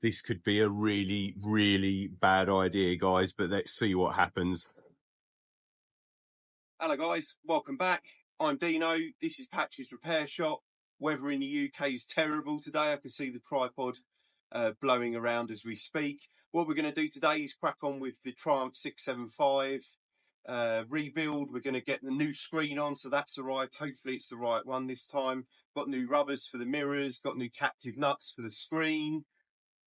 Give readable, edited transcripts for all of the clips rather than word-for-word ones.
This could be a really, really bad idea, guys, but let's see what happens. Hello guys, welcome back. I'm Dino, this is Patch's Repair Shop. Weather in the UK is terrible today. I can see the tripod blowing around as we speak. What we're going to do today is crack on with the Triumph 675 rebuild. We're going to get the new screen on, so that's arrived. Hopefully it's the right one this time. Got new rubbers for the mirrors, got new captive nuts for the screen.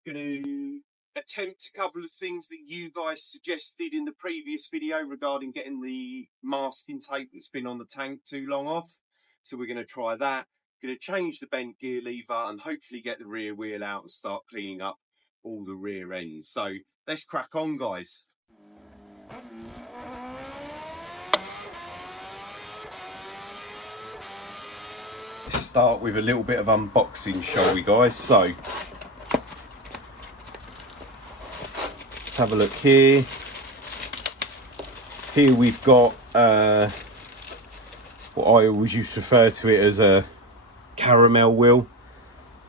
Going to attempt a couple of things that you guys suggested in the previous video regarding getting the masking tape that's been on the tank too long off. So we're going to try that. Going to change the bent gear lever and hopefully get the rear wheel out and start cleaning up all the rear ends. So let's crack on, guys. Let's start with a little bit of unboxing, shall we, guys? So let's have a look here. Here we've got what I always used to refer to it as a caramel wheel.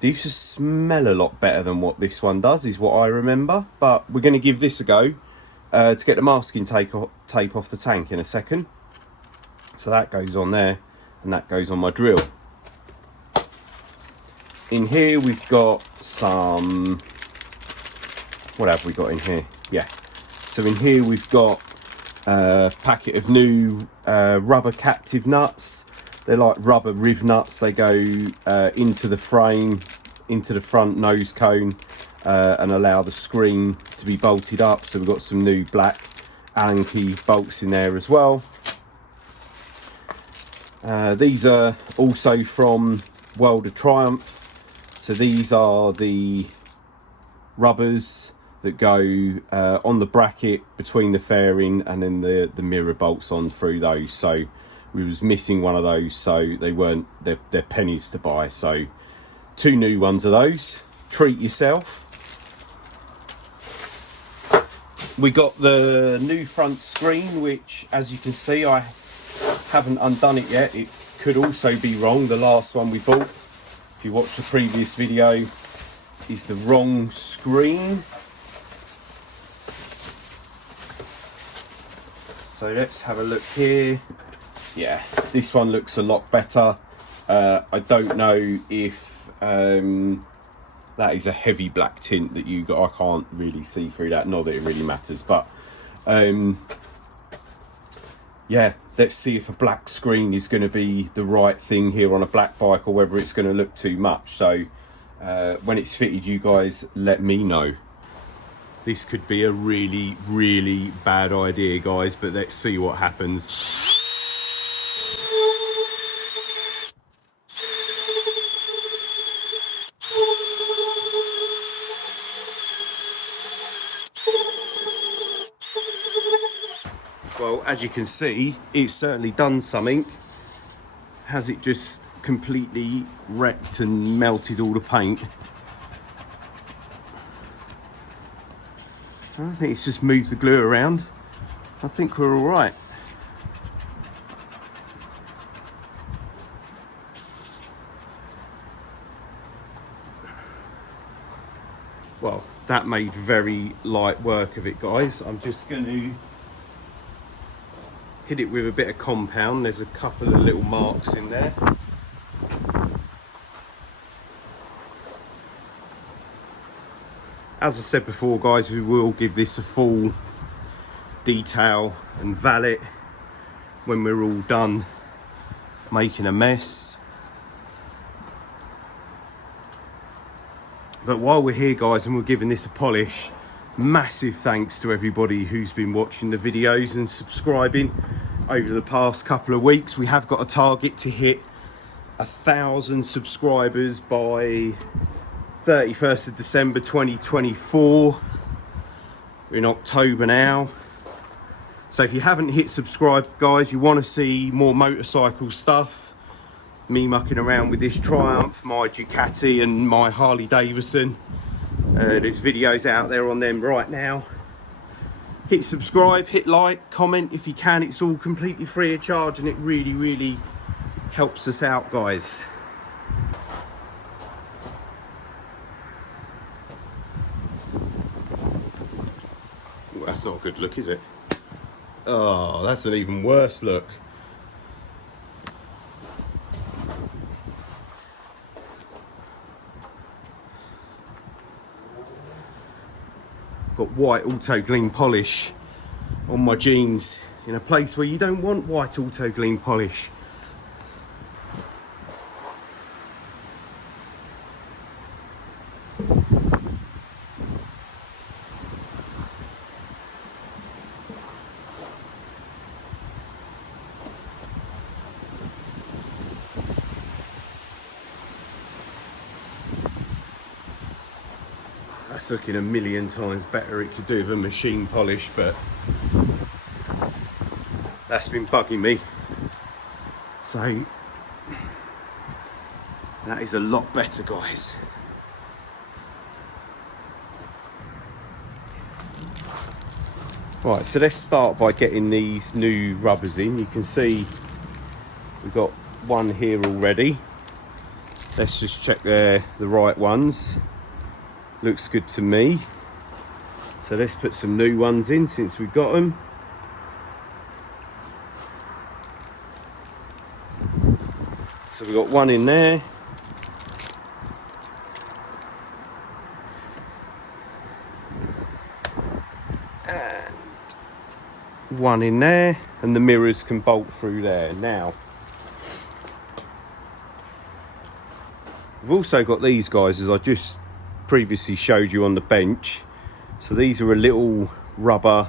They used to smell a lot better than what this one does, is what I remember. But we're going to give this a go to get the masking tape off the tank in a second. So that goes on there and that goes on my drill. In here we've got some, what have we got in here? Yeah, so in here we've got a packet of new rubber captive nuts. They're like rubber riv nuts. They go into the frame, into the front nose cone, and allow the screen to be bolted up. So we've got some new black Allen key bolts in there as well. These are also from World of Triumph. So these are the rubbers that go on the bracket between the fairing and then the mirror bolts on through those. So we was missing one of those, so they weren't, they're pennies to buy. So 2 new ones of those. Treat yourself. We got the new front screen, which as you can see I haven't undone it yet. It could also be wrong. The last one we bought, if you watch the previous video, is the wrong screen. So let's have a look here. Yeah, this one looks a lot better. I don't know if that is a heavy black tint that you got. I can't really see through that, not that it really matters, but yeah, let's see if a black screen is going to be the right thing here on a black bike or whether it's going to look too much. So when it's fitted, you guys let me know. This could be a really, really bad idea, guys, but let's see what happens. Well, as you can see, it's certainly done something. Has it just completely wrecked and melted all the paint? I think it's just moved the glue around. I think we're all right. Well, that made very light work of it, guys. I'm just going to hit it with a bit of compound. There's a couple of little marks in there. As I said before, guys, we will give this a full detail and valet when we're all done making a mess. But while we're here, guys, and we're giving this a polish, massive thanks to everybody who's been watching the videos and subscribing over the past couple of weeks. We have got a target to hit 1,000 subscribers by 31st of December 2024. We're in October now. So if you haven't hit subscribe, guys, you want to see more motorcycle stuff, me mucking around with this Triumph, my Ducati and my Harley Davidson, there's videos out there on them right now. Hit subscribe, hit like, comment if you can. It's all completely free of charge and it really, really helps us out, guys. That's not a good look, is it? Oh, that's an even worse look. Got white auto clean polish on my jeans in a place where you don't want white auto clean polish. That's looking a million times better. It could do with a machine polish, but that's been bugging me. So that is a lot better, guys. Right, so let's start by getting these new rubbers in. You can see we've got one here already. Let's just check they're the right ones. Looks good to me. So let's put some new ones in since we've got them. So we've got one in there. And one in there. And the mirrors can bolt through there. Now, we've also got these guys, as I just previously showed you on the bench. So these are a little rubber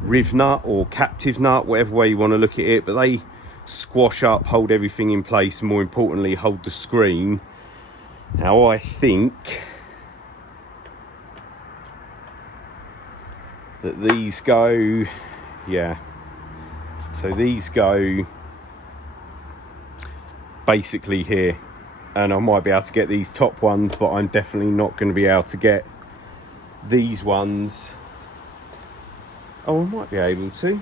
riv nut or captive nut, whatever way you want to look at it, but they squash up, hold everything in place, and more importantly hold the screen. Now I think that these go, yeah, so these go basically here, and I might be able to get these top ones, but I'm definitely not going to be able to get these ones. Oh, I might be able to.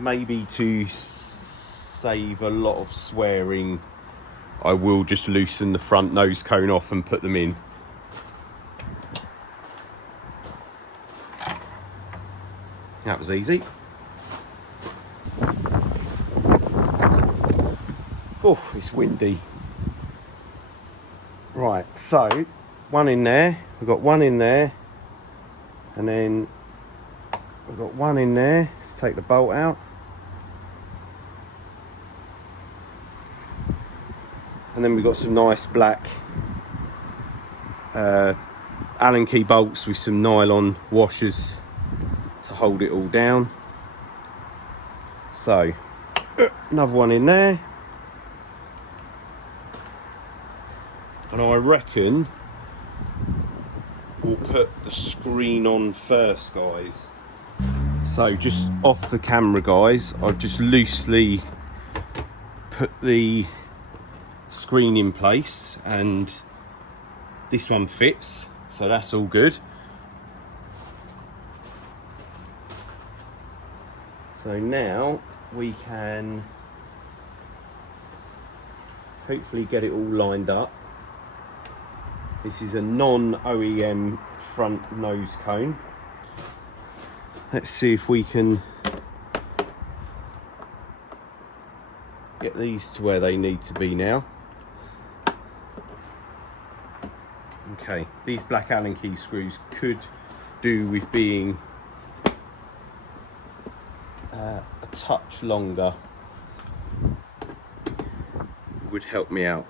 Maybe to save a lot of swearing, I will just loosen the front nose cone off and put them in. That was easy. Oh, it's windy. Right, so one in there, we've got one in there, and then we've got one in there. Let's take the bolt out. And then we've got some nice black Allen key bolts with some nylon washers to hold it all down. So another one in there. And I reckon we'll put the screen on first, guys. So just off the camera, guys, I've just loosely put the screen in place and this one fits, so that's all good. So now we can hopefully get it all lined up. This is a non-OEM front nose cone. Let's see if we can get these to where they need to be now. Okay, these black Allen key screws could do with being a touch longer. Would help me out.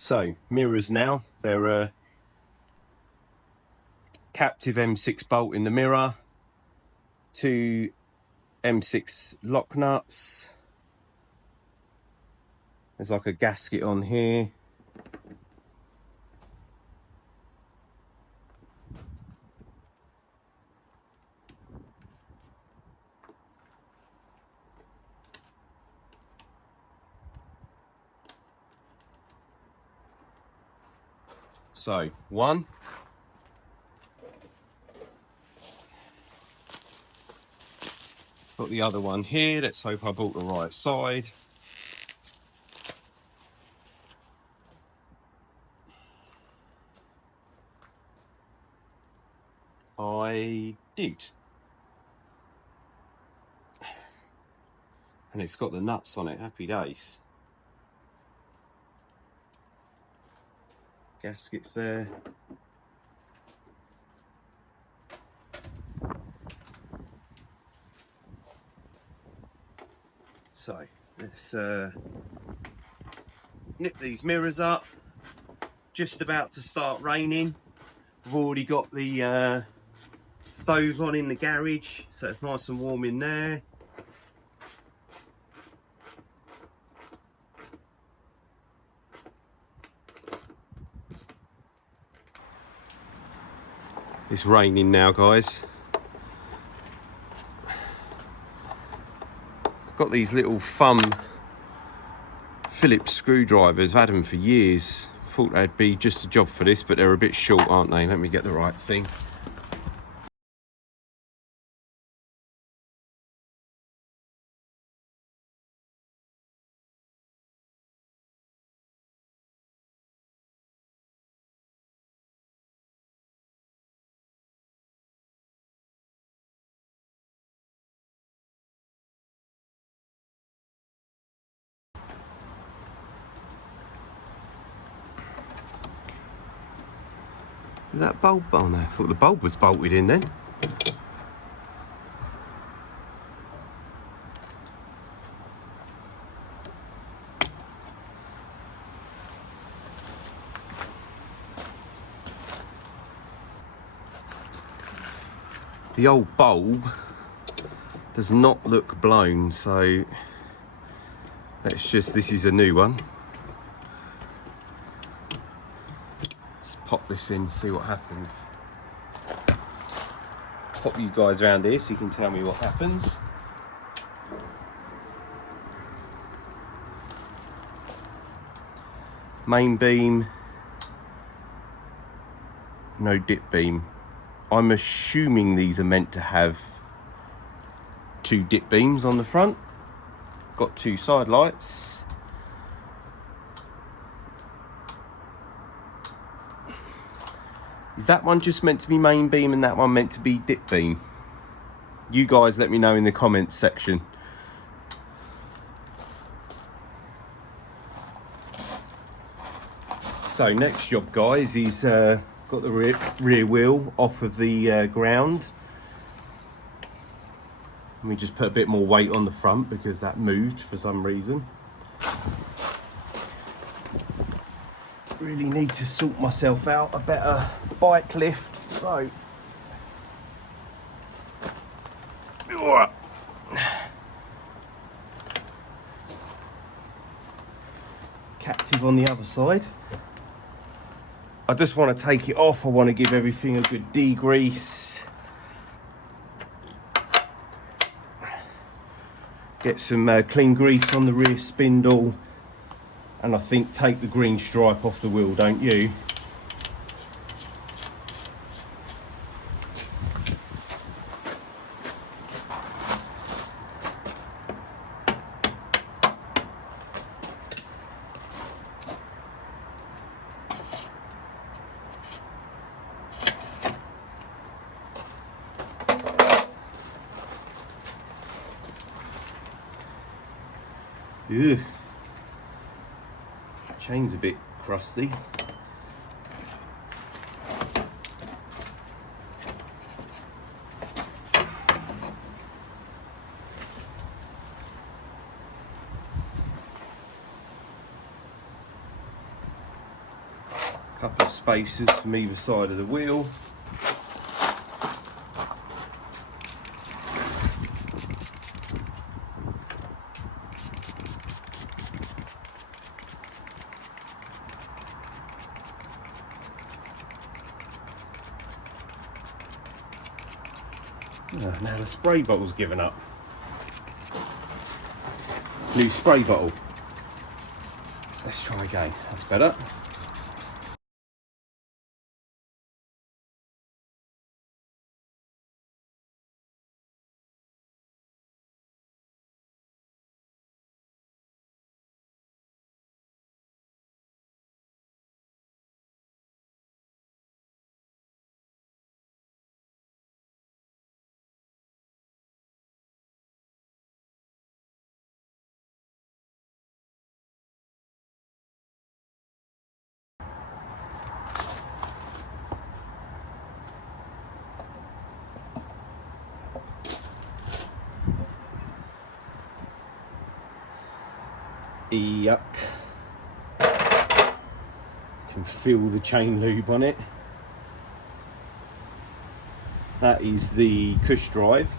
So mirrors now, they're captive M6 bolt in the mirror, 2 M6 lock nuts. There's like a gasket on here. So, one. Got the other one here. Let's hope I bought the right side. I did. And it's got the nuts on it. Happy days. Gaskets there. So let's nip these mirrors up. Just about to start raining. I've already got the stove on in the garage, so it's nice and warm in there. It's raining now, guys. Got these little thumb Phillips screwdrivers. I've had them for years. Thought they'd be just a job for this, but they're a bit short, aren't they? Let me get the right thing. Is that bulb on there? I thought the bulb was bolted in then. The old bulb does not look blown, so let's just, this is a new one. Let's pop this in, see what happens. Pop you guys around here so you can tell me what happens. Main beam, no dip beam. I'm assuming these are meant to have 2 dip beams on the front. Got 2 side lights. Is that one just meant to be main beam and that one meant to be dip beam? You guys let me know in the comments section. So next job, guys, is got the rear wheel off of the ground. Let me just put a bit more weight on the front because that moved for some reason. Really need to sort myself out a better bike lift, so captive on the other side. I just want to take it off. I want to give everything a good degrease. Get some clean grease on the rear spindle. And I think take the green stripe off the wheel, don't you? Ugh. Chain's a bit crusty. Couple of spacers from either side of the wheel. Now the spray bottle's given up. New spray bottle. Let's try again. That's better. Yuck. Can feel the chain lube on it. That is the cush drive.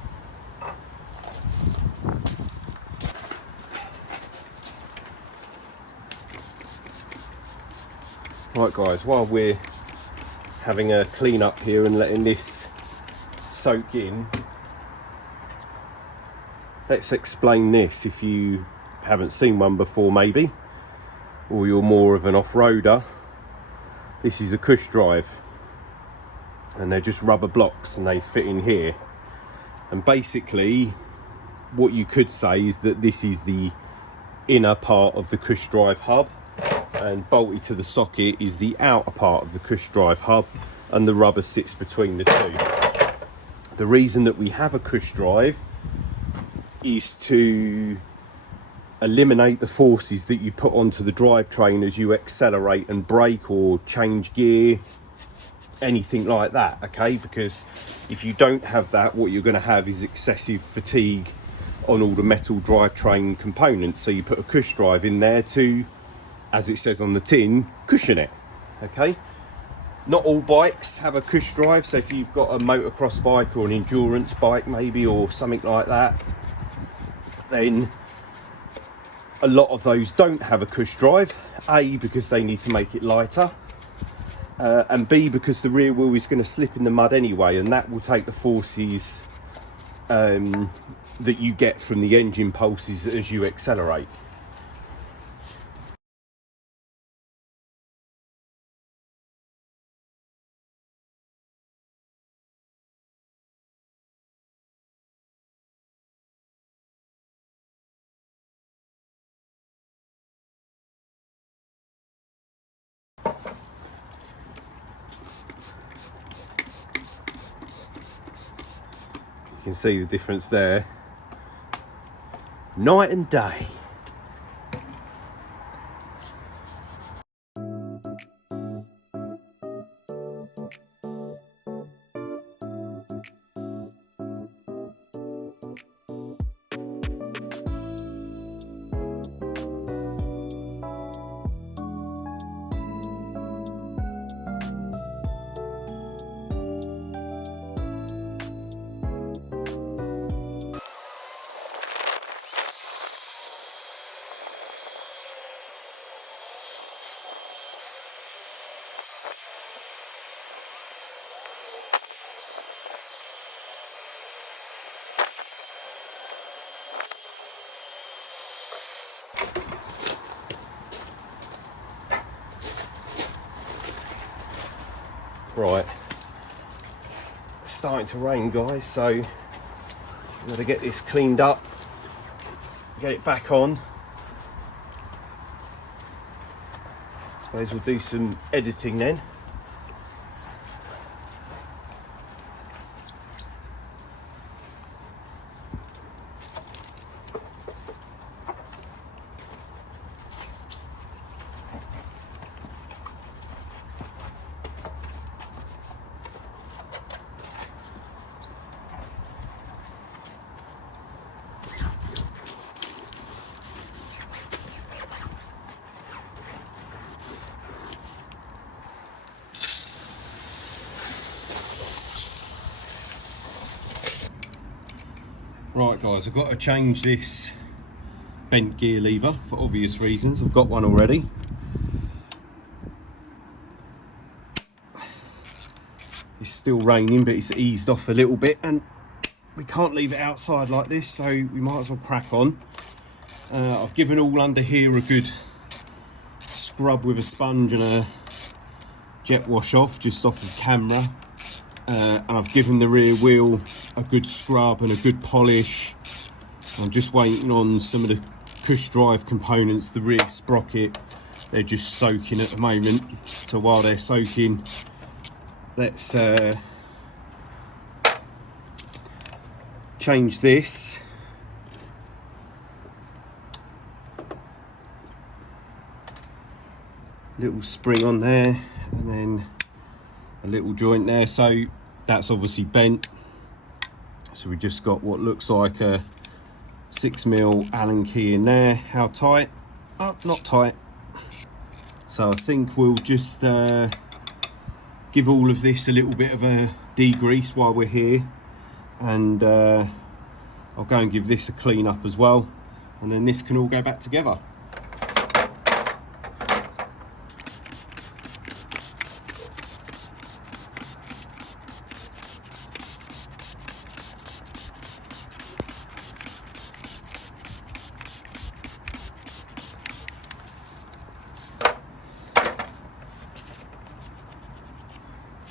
Right guys, while we're having a clean up here and letting this soak in, let's explain this if you haven't seen one before maybe, or you're more of an off-roader. This is a cush drive and they're just rubber blocks and they fit in here, and basically what you could say is that this is the inner part of the cush drive hub, and bolted to the socket is the outer part of the cush drive hub, and the rubber sits between the two. The reason that we have a cush drive is to eliminate the forces that you put onto the drivetrain as you accelerate and brake or change gear, anything like that, okay? Because if you don't have that, what you're going to have is excessive fatigue on all the metal drivetrain components. So you put a cush drive in there to, as it says on the tin, cushion it, okay? Not all bikes have a cush drive, so if you've got a motocross bike or an endurance bike maybe, or something like that, then a lot of those don't have a cush drive. A, because they need to make it lighter, and B, because the rear wheel is going to slip in the mud anyway, and that will take the forces that you get from the engine pulses as you accelerate. You can see the difference there, night and day. Right, it's starting to rain guys, so I'm going to get this cleaned up, get it back on. I suppose we'll do some editing then. Right guys, I've got to change this bent gear lever for obvious reasons. I've got one already. It's still raining, but it's eased off a little bit, and we can't leave it outside like this, so we might as well crack on. I've given all under here a good scrub with a sponge and a jet wash off, just off the camera. And I've given the rear wheel a good scrub and a good polish. I'm just waiting on some of the push drive components, the rear sprocket. They're just soaking at the moment. So while they're soaking, let's change this. Little spring on there, and then a little joint there. So that's obviously bent. So we just got what looks like a 6mm Allen key in there. How tight? Oh, not tight. So I think we'll just give all of this a little bit of a degrease while we're here, and I'll go and give this a clean up as well, and then this can all go back together.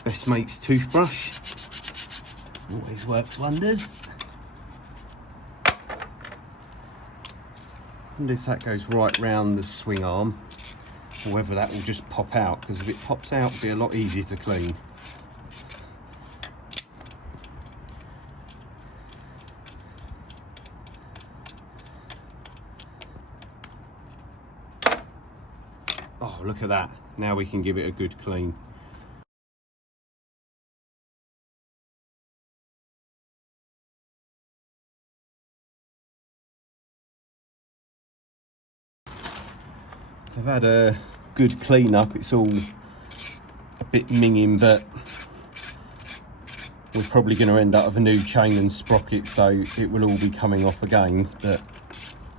Best mate's toothbrush always works wonders. Wonder if that goes right round the swing arm, or whether that will just pop out, because if it pops out it'll be a lot easier to clean. Oh, look at that. Now we can give it a good clean. I've had a good clean up. It's all a bit minging, but we're probably going to end up with a new chain and sprocket, so it will all be coming off again, but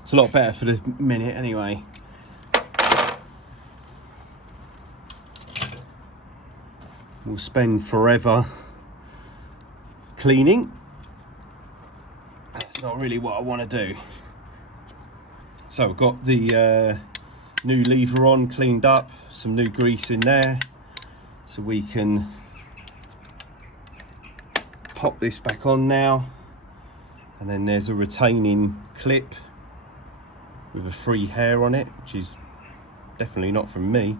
it's a lot better for the minute anyway. We'll spend forever cleaning. That's not really what I want to do. So I've got the new lever on, cleaned up, some new grease in there, so we can pop this back on now. And then there's a retaining clip with a free hair on it, which is definitely not from me.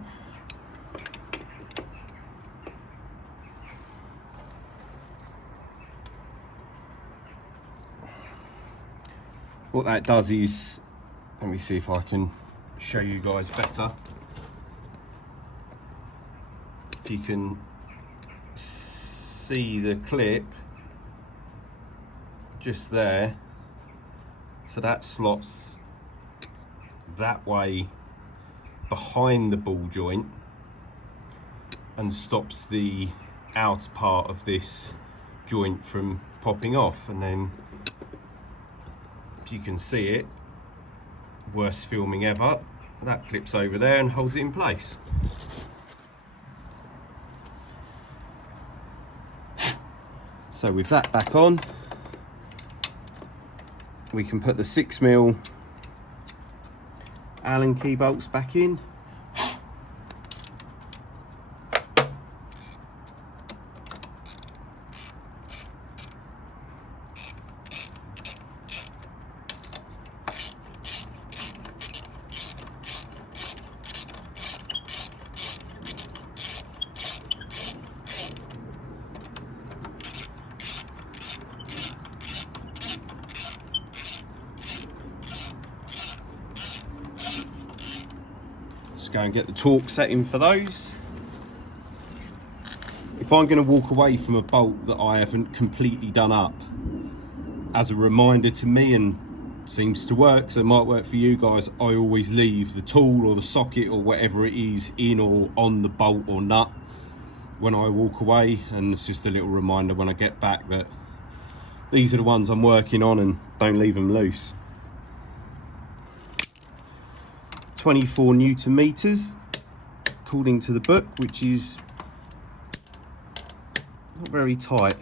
What that does is, let me see if I can show you guys better. If you can see the clip just there, so that slots that way behind the ball joint and stops the outer part of this joint from popping off. And then if you can see it, worst filming ever, that clips over there and holds it in place. So with that back on, we can put the 6mm Allen key bolts back in. Go and get the torque setting for those. If I'm going to walk away from a bolt that I haven't completely done up, as a reminder to me, and seems to work, so it might work for you guys, I always leave the tool or the socket or whatever it is in or on the bolt or nut when I walk away, and it's just a little reminder when I get back that these are the ones I'm working on and don't leave them loose. 24 Newton meters according to the book, which is not very tight.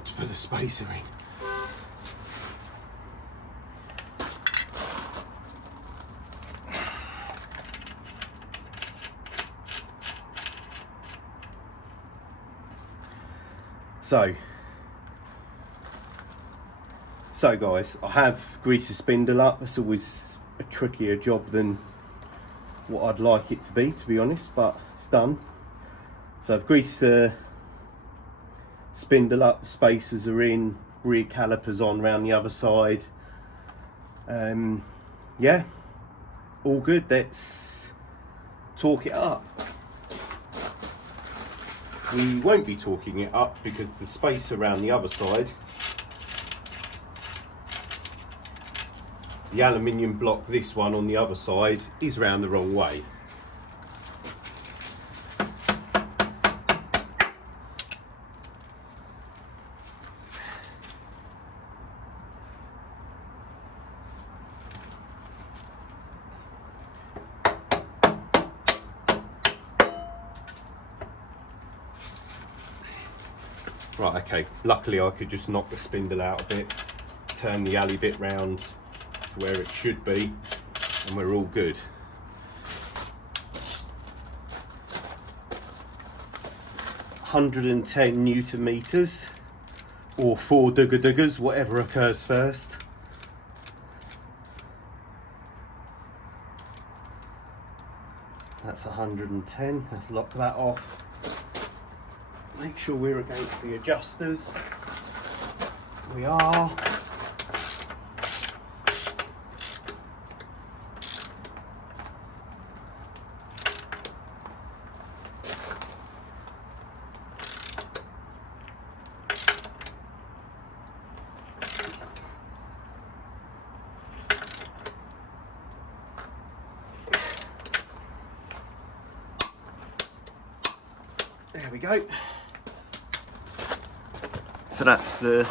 Forgot to put the spacer in. So guys, I have greased the spindle up. It's always a trickier job than what I'd like it to be honest, but it's done. So I've greased the spindle up, the spacers are in, rear calipers on round the other side. Yeah, all good. Let's torque it up. We won't be torquing it up because the space around the other side, the aluminium block, this one on the other side, is round the wrong way. Right, okay, luckily I could just knock the spindle out a bit, turn the alley bit round to where it should be, and we're all good. £110 Nm, or 4 dugger, whatever occurs first. That's 110, let's lock that off. Make sure we're against the adjusters. We are. There we go. So that's the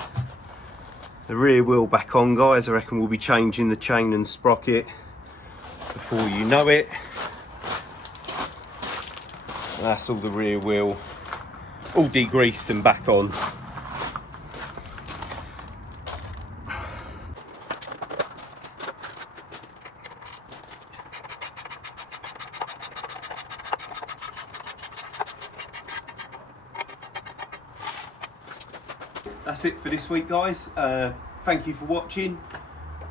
rear wheel back on, guys. I reckon we'll be changing the chain and sprocket before you know it. And that's all the rear wheel, all degreased and back on. That's it for this week, guys. Thank you for watching.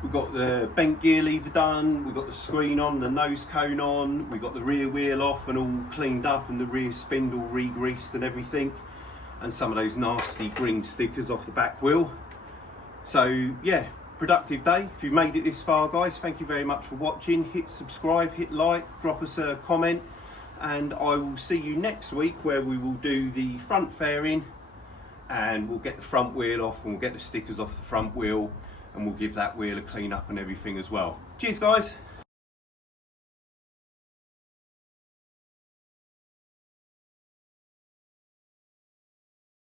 We've got the bent gear lever done, we've got the screen on, the nose cone on, we've got the rear wheel off and all cleaned up, and the rear spindle re-greased and everything, and some of those nasty green stickers off the back wheel. So yeah, productive day. If you've made it this far, guys, thank you very much for watching. Hit subscribe, hit like, drop us a comment, and I will see you next week where we will do the front fairing, and we'll get the front wheel off and we'll get the stickers off the front wheel, and we'll give that wheel a clean up and everything as well. Cheers, guys.